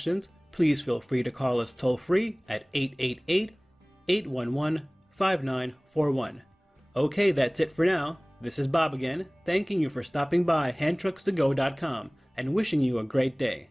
questions, please feel free to call us toll-free at 888-811-5941. Okay, that's it for now. This is Bob again, thanking you for stopping by handtruckstogo.com and wishing you a great day.